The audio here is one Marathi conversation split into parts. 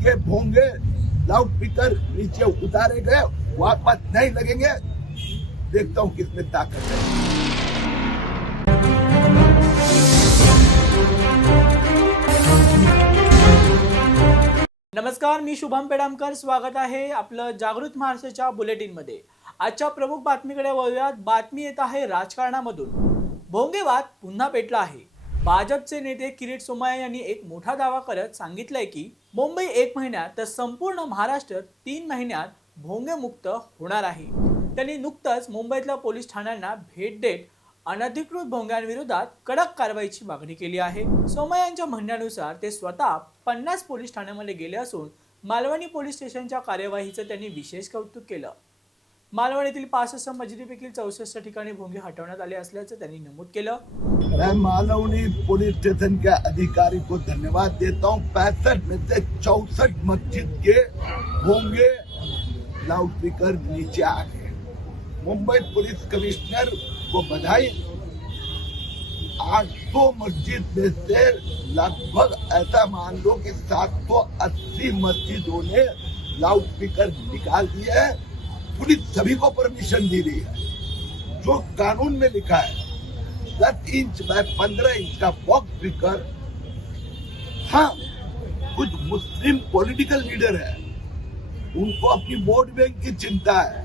के भोंगे। लाउड स्पीकर नीचे उतारे गए वापस नहीं लगेंगे। देखता हूँ किसमें ताकत है। नमस्कार मी शुभम पेडामकर. स्वागत आहे आपलं जागृत महाराष्ट्राच्या बुलेटिनमध्ये. आजच्या प्रमुख बातमीकडे वळूयात. बातमी येत आहे राजकारणामधून. भोंगेवाद पुन्हा पेटला आहे. भाजपचे नेते किरीट सोमय्या यांनी एक मोठा दावा करत सांगितलंय की मुंबई एक महिन्यात तर संपूर्ण महाराष्ट्र तीन महिन्यात भोंगेमुक्त होणार आहे. त्यांनी नुकतंच मुंबईतल्या पोलीस ठाण्यांना भेट देत अनधिकृत भोंग्यांविरोधात कडक कारवाईची मागणी केली आहे. सोमय्या यांच्या म्हणण्यानुसार ते स्वतः पन्नास पोलीस ठाण्यामध्ये गेले असून मालवणी पोलीस स्टेशनच्या कार्यवाहीचं त्यांनी विशेष कौतुक केलं. मालवण येथील पासष्ट मजिदीपैकी चौसष्ट ठिकाणी भोंगे हटवण्यात आले असल्याचं त्यांनी नमूद केलं. मालवणी मालवनी पुलिस स्टेशन के अधिकारी को धन्यवाद देता हूं। पैंसठ में से चौसठ मस्जिद के भोंगे लाउड स्पीकर नीचे आ गए। मुंबई पुलिस कमिश्नर को बधाई। 800 मस्जिद में से लगभग ऐसा मान लो कि 780 मस्जिदों ने लाउड स्पीकर निकाल दिए है। पुलिस सभी को परमिशन दे रही है। जो कानून में लिखा है, दस इंच बाय पंद्रह इंच का बॉक्स स्पीकर हाँ कुछ मुस्लिम पॉलिटिकल लीडर है। उनको अपनी वोट बैंक की चिंता है।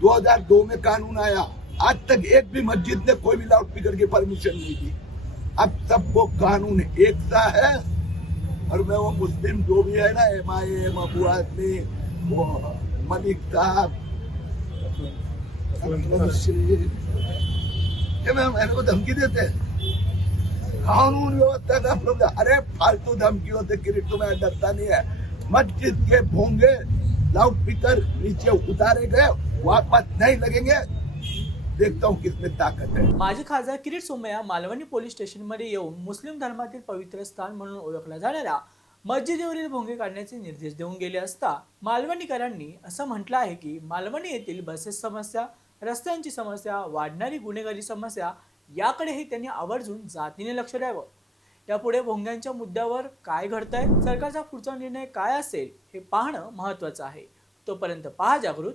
2002 में कानून आया। आज तक एक भी मस्जिद ने कोई भी लाउड स्पीकर की परमिशन नहीं दी। अब सबको कानून एक सा है। और मैं वो मुस्लिम जो भी है ना एम आई एम अबू आदमी वो मलिक साहब अकबर शरीफ, ये मैं मेरे को धमकी देते? हैं कानून व्यवस्था का प्रॉब्लम अरे फालतू धमकी होते किरीट तुम्हें डरता नहीं है मस्जिद के भोंगे लाउड स्पीकर नीचे उतारे गए वापस नहीं लगेंगे। देखता हूँ किसमें ताकत है। माजी खासदार किरीट सोमय्या मालवणी पोलीस स्टेशनमध्ये येऊन मुस्लिम धर्मातील पवित्र स्थान म्हणून ओळखल्या जाणाऱ्या मस्जिदीवरील भोंगे काढण्याचे निर्देश देऊन गेले असता मालवणीकरांनी असं म्हटलं आहे की मालवणी येथील बसेस समस्या रस्त्यांची समस्या वाढणारी गुन्हेगारी समस्या याकडेही त्यांनी आवर्जून जातीने लक्ष द्यावं. यापुढे भोंग्यांच्या मुद्द्यावर काय घडतंय सरकारचा पुढचा निर्णय काय असेल हे पाहणं महत्वाचं आहे. तोपर्यंत पहा जागृत.